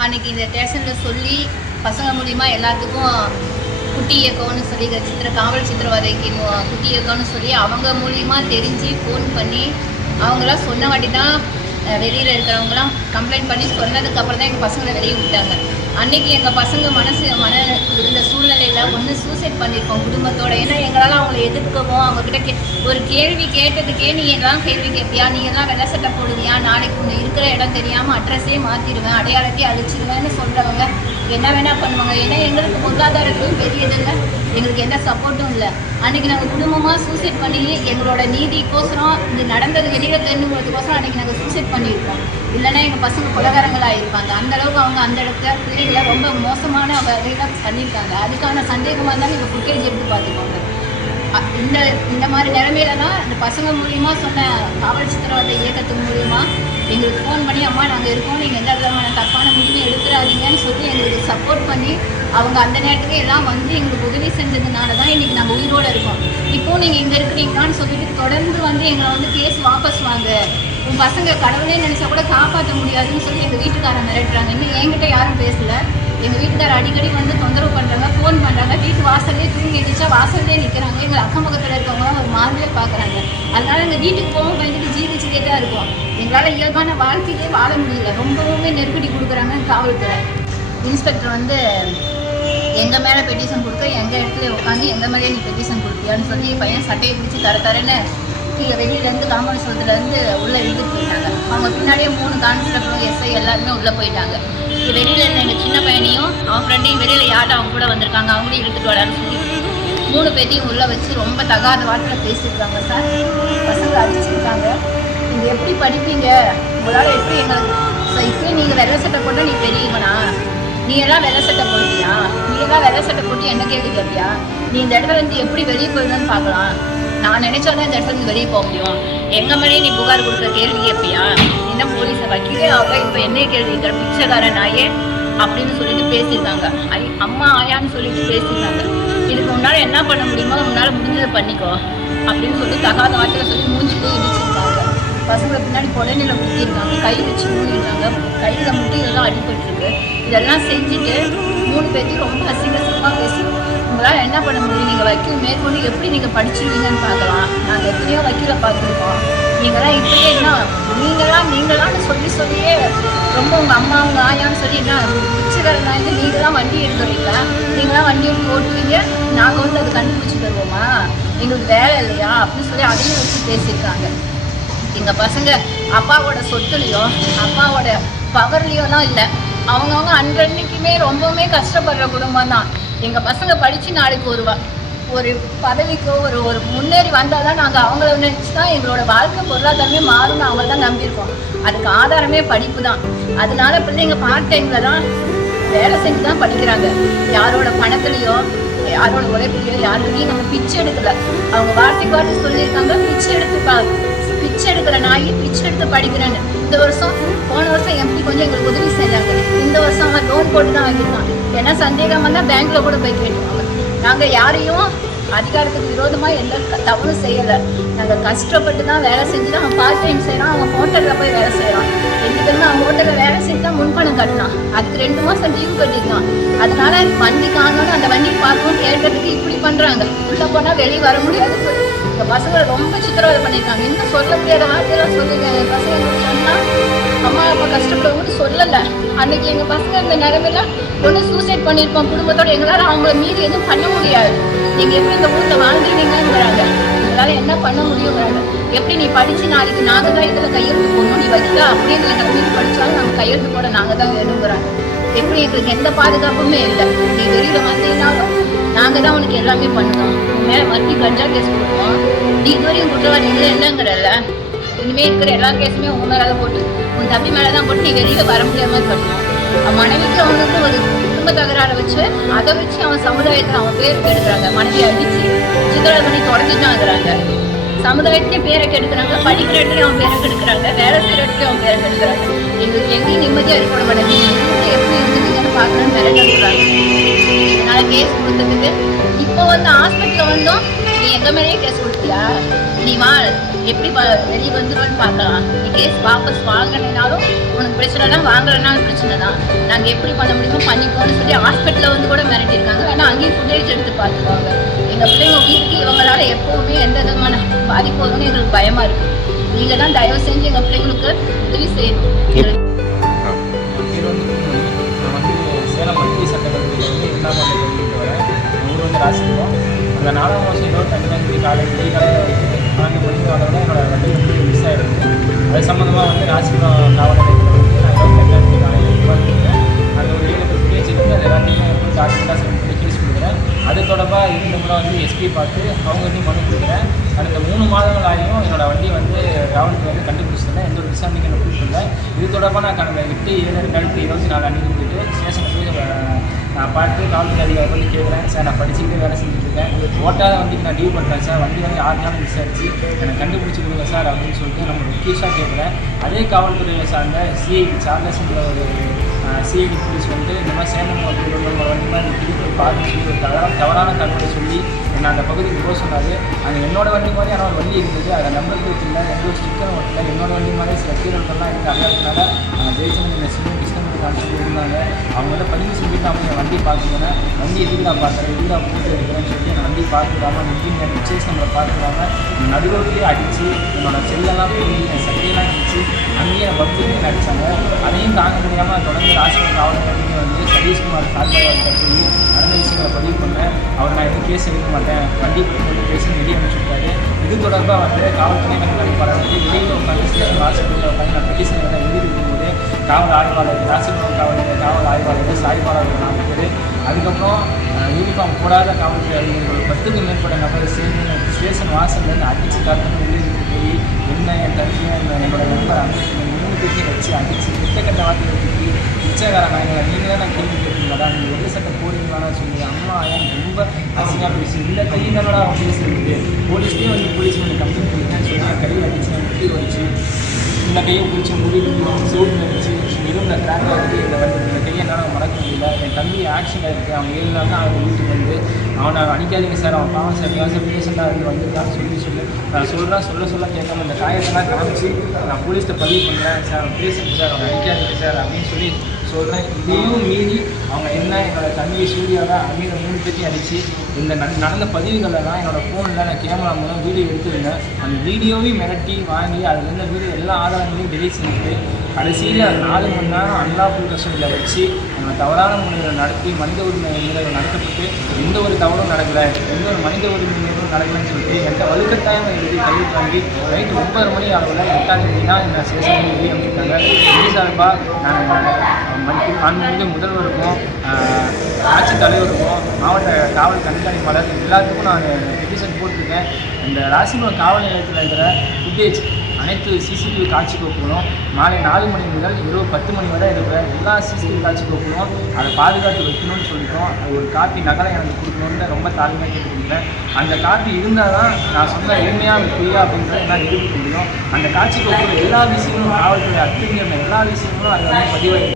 அன்னைக்கு இந்த ஸ்டேஷனில் சொல்லி பசங்க மூலிமா எல்லாத்துக்கும் குட்டி இயக்கம்னு சொல்லி சித்திர காவல் சித்திரவதைக்கு குட்டி இயக்கம்னு சொல்லி அவங்க மூலிமா தெரிஞ்சு ஃபோன் பண்ணி அவங்களாம் சொன்ன வாட்டி தான் வெளியில் இருக்கிறவங்களாம் கம்ப்ளைண்ட் பண்ணி சொன்னதுக்கப்புறம் தான் எங்கள் பசங்களை வெளியே விட்டாங்க. அன்றைக்கி எங்கள் பசங்க மனசு மன இருந்த சூழ்நிலையில் ஒன்று சூசைட் பண்ணியிருக்கோம் குடும்பத்தோட. ஏன்னா எங்களால் அவங்கள எதிர்க்கவும் அவங்கக்கிட்ட கே ஒரு கேள்வி கேட்டதுக்கே நீ எல்லாம் கேள்வி கேட்பியா நீ எல்லாம் வெள்ள சட்டை போடுவியா? நாளைக்கு உன்னை இருக்கிற இடம் தெரியாமல் அட்ரஸே மாற்றிடுவேன் அடையாளத்தையே அழிச்சிடுவேன்னு சொல்கிறவங்க என்ன வேணால் பண்ணுவாங்க. ஏன்னா எங்களுக்கு பொருளாதாரத்துலையும் பெரியது இல்லை எங்களுக்கு எந்த சப்போர்ட்டும் இல்லை. அன்னைக்கு நாங்கள் குடும்பமாக சூசைட் பண்ணி எங்களோட நீதிக்கோசரம் இது நடந்தது வெளியில் தெரிஞ்சுக்கிறதுக்கோசரம் அன்னைக்கு நாங்கள் சூசைட் பண்ணியிருக்கோம். இல்லைன்னா எங்கள் பசங்க குலகாரங்களாக இருப்பாங்க அந்த அளவுக்கு அவங்க அந்த இடத்துல பிள்ளைகளை ரொம்ப மோசமான வகையில் பண்ணியிருக்காங்க. அதுக்கான சந்தேகமாக இருந்தாலும் நீங்கள் ஃபுட்டேஜ் எடுத்து பார்த்துக்கோங்க. இந்த இந்த மாதிரி நிலைமையில தான் இந்த பசங்க மூலியமாக சொன்ன காவல் சித்திரவதை இயக்கத்தின் மூலிமா எங்களுக்கு ஃபோன் பண்ணி அம்மா நாங்கள் இருக்கோம். நீங்கள் எந்த விதமான தப்பான முடிவு எடுத்துடாதீங்கன்னு சொல்லி எங்களுக்கு சப்போர்ட் பண்ணி அவங்க அந்த நேரத்துக்கு எல்லாம் வந்து எங்களுக்கு உதவி செஞ்சதுனால தான் இன்றைக்கி நாங்கள் உயிரோட இருக்கோம். இப்போ நீங்கள் இங்கே இருக்கிறீங்களான்னு சொல்லிட்டு தொடர்ந்து வந்து எங்களை வந்து கேஸ் வாபஸ் வாங்க. உன் பசங்க கடவுளே நினச்சா கூட காப்பாற்ற முடியாதுன்னு சொல்லி எங்கள் வீட்டுக்காரங்க மிரட்டுறாங்க. இன்னும் என்கிட்ட யாரும் பேசலை. எங்கள் வீட்டுக்கார் அடிக்கடி வந்து தொந்தரவு பண்ணுறாங்க ஃபோன் பண்ணுறாங்க வீட்டு வாசல்லே தூங்கி எழுந்திரிச்சா வாசல்லே நிற்கிறாங்க எங்கள் அக்கம் பக்கத்தில் இருக்கவங்களாம் ஒரு மாதிரியே பார்க்குறாங்க அதனால எங்கள் வீட்டுக்கு போக பயந்துட்டு ஜீவிச்சுட்டே தான் இருக்கும். எங்களால் இயல்பான வாழ்க்கையிலே வாழ முடியல. ரொம்பவுமே நெருக்கடி கொடுக்குறாங்க காவல்துறை. இன்ஸ்பெக்டர் வந்து எங்கள் மேலே பெட்டிஷன் கொடுக்க? எங்கள் இடத்துல உட்காந்து எங்கள் மேலே நீ பெட்டிஷன் கொடுப்பியான்னு சொல்லி பையன் சட்டையை பிடிச்சி தர தரேன்னு கீழே வெளியிலேருந்து காமராஜபுரத்துலேருந்து உள்ளே இழுத்துட்டு போயிட்டாங்க. அவங்க பின்னாடியே மூணு கான்ஸ்டபிளும் எஸ்ஐ எல்லாருமே உள்ளே போயிட்டாங்க. இப்போ வெளியில் இருந்த எங்கள் சின்ன பையனையும் அவன் ஃப்ரெண்டையும் வெளியில் யார்ட்ட அவங்க கூட வந்திருக்காங்க அவங்களையும் இழுத்துட்டு வரான்னு சொல்லி மூணு பேத்தையும் உள்ளே வச்சு ரொம்ப தகாத வாட்டில் பேசியிருக்காங்க சார். பசங்க அடிச்சிருக்காங்க. நீங்கள் எப்படி படிப்பீங்க? உங்களால் எப்படி எங்களுக்கு சார் இப்போயே நீங்கள் வெள்ளை சட்டை போட்டால் நீ பெரியவனா? நீ எல்லாம் வெள்ளை சட்டை போட்டியா? நீ எல்லாம் வெள்ளை சட்டை போட்டு என்ன கேட்டு கேட்டியா? நீ இந்த இடத்துல இருந்து எப்படி வெளியே போயிடணும்னு பார்க்கலாம். நான் நினைச்சாதான் இந்த இடத்துல இருந்து வெளியே போக முடியும். எங்க மேலேயே நீ புகார் கொடுக்குற கேள்வி கேட்பியா என்ன போலீஸை வக்கீலே ஆக இப்போ என்ன கேள்வி? இருக்கிற பிச்சைக்கார நாயே அப்படின்னு சொல்லிட்டு பேசியிருக்காங்க. ஐ அம்மா ஆயான்னு சொல்லிட்டு பேசியிருக்காங்க. இதுக்கு உன்னால என்ன பண்ண முடியுமோ உன்னால முடிஞ்சதை பண்ணிக்கோ. அப்படின்னு சொல்லி தகாத வார்த்தையில சொல்லி மூஞ்சி இடிச்சிருக்காங்க பசங்களை பின்னாடி கொலைநிலை முட்டியிருக்காங்க கை வச்சு மூடிருக்காங்க கையில் முட்டி இதெல்லாம் இதெல்லாம் செஞ்சுட்டு மூணு பேர்த்தையும் ரொம்ப அசிங்க அசிங்கமாக பேசி உங்களால் என்ன பண்ண முடியும்? நீங்கள் வக்கீல் மேற்கொண்டு எப்படி நீங்கள் படிச்சிருவீங்கன்னு பார்க்கலாம். நாங்கள் எத்தனையோ வக்கீலை பார்த்துருக்கோம். நீங்களாம் இப்படியே என்ன நீங்களாம் நீங்களான்னு சொல்லி சொல்லியே ரொம்ப உங்கள் அம்மா உங்கள் ஆயான்னு சொல்லி என்ன பிச்சைக்காரங்க இல்லை நீங்களாம் வண்டி எடுத்துறீங்களா நீங்களாம் வண்டி எடுத்து ஓட்டுவீங்க? நாங்கள் வந்து அதை கண்டுபிடிச்சி தருவோமா? எங்களுக்கு வேலை இல்லையா? அப்படின்னு சொல்லி அதையும் வச்சு பேசியிருக்காங்க. எங்கள் பசங்க அப்பாவோட சொத்துலையோ அப்பாவோட பவர்லையோலாம் இல்லை. அவங்கவுங்க அன்றன்னைக்குமே ரொம்பவுமே கஷ்டப்படுற குடும்பம் தான் எங்கள் பசங்க படித்து நாளைக்கு ஒரு ஒரு பதவிக்கோ ஒரு ஒரு முன்னேறி வந்தால் தான் நாங்கள் அவங்கள நினச்சி தான் எங்களோட வாழ்க்கை பொருளாதாரமே மாறும்னு அவங்கள தான் நம்பியிருக்கோம். அதுக்கு ஆதாரமே படிப்பு தான் அதனால பிள்ளைங்க பார்ட் டைமில் தான் வேலை செஞ்சு தான் படிக்கிறாங்க. யாரோட பணத்துலையோ யாரோட உழைப்புலையோ யாருக்குமே நம்ம பிச்சை எடுக்கல. அவங்க வார்த்தைக்கு வார்த்தை சொல்லியிருக்காங்க பிச்சை எடுத்து பிச்சை எடுக்கிற நாய் பிச்சை எடுத்து படிக்கிறேன்னு. இந்த வருஷம் போன வருஷம் எப்படி கொஞ்சம் எங்களுக்கு உதவி செஞ்சாங்க. இந்த வருஷம் லோன் போட்டு தான் வாங்கியிருக்கான் ஏன்னா சந்தேகம் வந்தால் பேங்க்ல கூட போய் கேட்டுவாங்க நாங்கள் யாரையும் அதிகாரத்துக்கு விரோதமாக எந்த தவறும் செய்யலை. நாங்கள் கஷ்டப்பட்டு தான் வேலை செஞ்சு தான் அவன் பார்ட் டைம் செய்கிறான் அவன் ஹோட்டலில் போய் வேலை செய்கிறான் ரெண்டு பேருமே அவன் ஹோட்டலில் வேலை செஞ்சு தான் முன்பணம் கட்டினான் அதுக்கு ரெண்டு மாதம் லீவ் கட்டிருக்கான் அதனால வண்டி காணணும் அந்த வண்டி பார்க்கணும் கேட்கறதுக்கு இப்படி பண்ணுறாங்க உள்ளே போனால் வெளியே வர முடியாது. இந்த பசங்களை ரொம்ப சித்திரவதை பண்ணியிருக்காங்க. இன்னும் சொல்ல முடியாத வார்த்தையெல்லாம் சொல்லியிருக்காங்க பசங்க அன்னைக்கு எங்கள் பசங்க இந்த நிலைமையில ஒன்று சூசைட் பண்ணியிருப்போம். குடும்பத்தோட எங்களால் அவங்கள மீறி எதுவும் பண்ண முடியாது. நீங்கள் எப்படி இந்த ஊரில் வாழ்ந்துருவீங்கிறாங்க எங்களால் என்ன பண்ண முடியுங்கிறாங்க. எப்படி நீ படித்து நாளைக்கு நாங்கள் தான் இதில் கையெழுத்து போடணும்? நீ வைக்கல? அப்படின்னு எங்களை மீறி படித்தாலும் நம்ம கையெழுத்து போட நாங்கள் தான் வேணுங்கிறாங்க. எப்படி எங்களுக்கு எந்த பாதுகாப்புமே இல்லை. நீ வெளியில் வந்தீங்கன்னாலும் நாங்கள் தான் உனக்கு எல்லாமே பண்ணுவோம் மேலே மறுபடி கஞ்சா கேஸ் கொடுப்போம். நீ இதுவரையும் குற்றவாளி இல்லை என்னங்கிறல்ல இனிமே இருக்கிற எல்லா கேஸுமே உன் மேலே போட்டு உன் தம்பி மேலே தான் போட்டு நீ வெளியில் வர முடியாம பண்ணணும் அவன் மனைவிக்கு அவனுக்கு ஒரு குடும்ப தகராறை வச்சு அதை வச்சு அவன் சமுதாயத்தில் அவன் பேர் கெடுக்கிறாங்க. மனைவி அடிச்சு சித்திரை பண்ணி தொடச்சிட்டாங்கிறாங்க சமுதாயத்திலே பேரை கெடுக்கிறாங்க படிக்கிற இடத்துலயும் அவன் பேரை கெடுக்கிறாங்க வேலை செய்யற இடத்துலயும் அவன் பேரை கெடுக்கிறாங்க. எங்களுக்கு எங்கேயும் நிம்மதியா இருக்கணும் மேடம் மாட்டேங்குது எப்படி இருந்துட்டீங்கன்னு பார்க்கணும்னு பேரை விடுறாங்க கேஸ் கொடுத்ததுக்கு இப்போ வந்து ஹாஸ்பிட்டல் வந்தோம் நீ எங்க மேலேயே கேஸ் கொடுத்தியா? நீ வா எப்படி வெளியே வந்துருவேன்னு பார்க்கலாம். நீ கேஸ் வாபஸ் வாங்கினாலும் உனக்கு பிரச்சனை தான் வாங்கலைனாலும் பிரச்சனை தான். நாங்கள் எப்படி பண்ண முடியுமோ பண்ணிக்கோன்னு சொல்லி ஹாஸ்பிட்டலில் வந்து கூட மிரட்டியிருக்காங்க. ஆனால் அங்கேயும் ஃபுட்டேஜ் எடுத்து பார்த்துக்குவாங்க. எங்கள் பிள்ளைங்க வீட்டுக்கு இவங்களால எப்போவுமே எந்த விதமான பாதிப்பு வரும்னு எங்களுக்கு பயமாக இருக்குது நீங்கள் தான் தயவு செஞ்சு எங்கள் பிள்ளைங்களுக்கு உதவி செய்யணும். சேலம் மத்திய சட்டக்கல்லூரியில் வந்து இரண்டாம் ஆண்டு கல்விட்டு வரேன் என் ஊர் வந்து ராசிபுரம் அந்த நாலாம் மாதம் இருபத்தஞ்சாம் தேதி காலையில் விடிய காலையில் நாங்கள் பன்னெண்டு மணிக்கு என்னோடய வண்டி வந்து மிஸ் ஆகிடுது அது சம்மந்தமாக வந்து ராசிபுரம் காவல் நிலையத்தில் வந்து நான் இருபத்தஞ்சாம் காலையில் உட்காந்துருக்கேன் அந்த ஒரு ஏழு பேர் பேச்சு இருக்குது அது எப்படி டாக்குமெண்ட்டாக சென்ட் பண்ணி கேஸ் கொடுக்குறேன். அது தொடர்பாக இந்த முறை வந்து எஸ்பி பார்த்து அவங்ககிட்டையும் மனு கொடுக்குறேன். அடுத்த மூணு மாதங்கள் ஆகியும் என்னோட வண்டி வந்து காவல்துறை வந்து கண்டுபிடிச்சிருந்தேன். எந்த ஒரு விசாரணைக்கு என்ன இது தொடர்பாக நான் கடந்த எட்டு ஏழு ரெண்டாயிரத்தி இருபத்தி நாலு அன்றைக்கி போயிட்டு ஸ்டேஷனுக்கு போய் நான் பார்த்து காவல்துறை அதிகாரி வந்து கேட்குறேன். சார் நான் படிச்சுக்கிட்டே வேலை செஞ்சுட்டு இருக்கேன் ஓட்டாத வண்டிக்கு நான் டியூ பண்ணுறேன் சார் வண்டி வந்து ஆறு நாள் மிஸ் ஆச்சு எனக்கு கண்டுபிடிச்சி கொடுங்க சார் அப்படின்னு சொல்லிட்டு நம்ம ரெக்யூஸாக கேட்குறேன். அதே காவல்துறையை சார்ந்த சிஐ சார்லஸ்ன்ற ஒரு சிஐடி போலீஸ் வந்து இந்த மாதிரி சேலம் அப்படின்ற வண்டி மாதிரி பார்த்து சொல்லி ஒரு தவறான தவறான தகவலை சொல்லி என்னை அந்த பகுதிக்கு போக சொன்னார். அங்கே என்னோட வண்டி மாதிரி ஆனால் ஒரு வண்டி இருந்தது. அதை நம்பர் பிளேட் இல்லை. எந்த ஒரு ஸ்டிக்கரும் ஒட்டல என்னோட வண்டி மாதிரி சில கீரல்கள்லாம் இருக்குது அதனால ஜெயிச்சன் இந்த சின்ன கிருஷ்ணமூர்த்தி கான்ஸ்டபிள் இருந்தாங்க அவங்கள்ட்ட பதிவு செஞ்சுட்டு அவங்க என் வண்டி பார்த்துக்கோங்க வண்டி எதுக்கு நான் பார்க்குறேன் எதுக்கு நான் போட்டு எடுக்கிறேன்னு சொல்லிட்டு என் வண்டி பார்த்துக்காம நிற்கிங்க என் பிக்சர்ஸ் நம்மளை பார்த்துக்காம நடுரோட்டிலே அடித்து என்னோட செல்லெல்லாம் போய் என் சட்டையெல்லாம் கிழிச்சு அங்கேயே என் பக்திக்கு அதையும் தாங்க முடியாமல் தொடர்ந்து ராசிபுரம் காவல் கல்விக்கு வந்து சதீஷ்குமார் சார்பாக போய் நடந்த விஷயங்களை பதிவு பண்ணேன் அவர் நான் எதுவும் கேஸ் எடுக்க மாட்டேன். வண்டி கொண்டு பேசி வெளியே அனுப்பிச்சுட்டாரு இது தொடர்பாக வந்து காவல்துறை கண்காணிப்பாளர் வந்து வெளியில் உட்காந்து ஸ்டேஷன் ஹாஸ்பிட்டலில் உட்காந்து நான் பெட்டிஷன் எல்லாம் எழுதி இருக்கும்போது காவல் ஆய்வாளர் ராசிபுரம் காவல் காவல் ஆய்வாளர் சாய்வாளர் நாலு பேர் அதுக்கப்புறம் யூனிஃபார்ம் போடாத காவல்துறை அதிகாரிகள் பத்துக்கு மேற்பட்ட நபர் சேர்ந்து ஸ்டேஷன் வாசல்லேருந்து அடிச்சு காரணம் உள்ளே என்ன என் தம்பியும் என்னோட நண்பர் அங்கே மூணு பேர்த்தையும் வச்சு அடிச்சு கிட்டக்கட்ட வார்த்தைகள் திட்டி பிச்சைக்காரன் நாங்கள் நீங்களே நான் கேள்வி கேட்பீங்களா நீங்கள் ஒரே சட்டை போடுவீங்களான்னு சொல்லி அம்மா ஏன் ரொம்ப அசிங்கமாக பேசி இந்த கை நல்லா பேசுறது போலீஸ்லேயே வந்து போலீஸ் வந்து கம்ப்ளைண்ட் கொடுங்கன்னு சொல்லி கையில் அடிச்சு நான் முட்டி வச்சு இந்த கையை பிடிச்சி முடிவு சோட் வச்சு எலும்புல கிராக் ஆகிட்டு இந்த வந்து இந்த கையை என்னால் மறக்க முடியல என் தம்பி ஆக்ஷன் இருக்குது அவன் ஏழு நாள் தான் அவன் வீட்டுக்கு வந்து அவனை அடிக்காதீங்க சார் அவன் பாவம் சார் சார் பேஷண்டாக இருந்து வந்திருக்கான்னு சொல்லி சொல்லி நான் சொல்கிறேன் சொல்ல சொல்ல கேட்காம இந்த காயத்தெல்லாம் காமிச்சு நான் போலீஸ்கிட்ட பதிவு பண்ணுறேன் சார் அவன் பேசுங்க சார்? அவனை அடிக்காதீங்க சார் அப்படின்னு சொல்லி சொல்கிறேன் இதையும் மீறி அவங்க என்ன என்னோட தம்பி சூர்யாவை அமீரை மூணு பேத்தையும் அடித்து இந்த நட- நடந்த பதிவுகளெல்லாம் என்னோட ஃபோனில் நான் கேமரா மூலம் வீடியோ எடுத்துருந்தேன். அந்த வீடியோவையும் மிரட்டி வாங்கி அதில் இருந்த வீடியோ எல்லா ஆதாரங்களையும் டெலிட் செஞ்சுட்டு கடைசியில் நாலு மணி நேரம் அன்லாஃபுல் கஸ்டடியில் வச்சு தவறான முறையில் நடத்தி மனித உரிமை மீறல் நடத்தப்பட்டு எந்த ஒரு தவறும் நடக்கலை எந்த ஒரு மனித உரிமை மீறலும் நடக்கலைன்னு சொல்லிட்டு எந்த வலுக்கட்டாயம் எழுதி கையில் வாங்கி நைட்டு ஒன்பது மணி அளவில் எட்டாம் தேதினா தான் இந்த ஸ்டேஷன் வெளியே அமைச்சிருக்காங்க. இது சார்பாக நான் மணிக்கு மாண்புமிகு முதல்வருக்கும் ஆட்சி ஆட்சித் தலைவருக்கும் மாவட்ட காவல் கண்காணிப்பாளர் எல்லாத்துக்கும் நான் பெட்டிஷன் போட்டிருக்கேன். இந்த ராசிபுரம் காவல் நிலையத்தில் இருக்கிற ஃபுட்டேஜ் அனைத்து சிசிடிவி காட்சி கோப்புகளும் மாலை நாலு மணி முதல் இரவு பத்து மணி வரை இருக்கிற எல்லா சிசிடிவி காட்சி கோப்புகளும் அதை பாதுகாத்து வைக்கணும்னு சொல்லிட்டோம். அது ஒரு காப்பி நகலை எனக்கு கொடுக்கணும்னு ரொம்ப தாழ்மையாக கேட்டுக்கிறேன் அந்த காப்பி இருந்தால் தான் நான் சொன்ன எளிமையாக பொய்யா அப்படின்றத என்னால் நிரூபிக்க முடியும். அந்த காட்சி கோப்புகள் எல்லா விஷயங்களும் காவல்துறை அத்துங்கிற எல்லா விஷயங்களும் அதில் வந்து பதிவாகி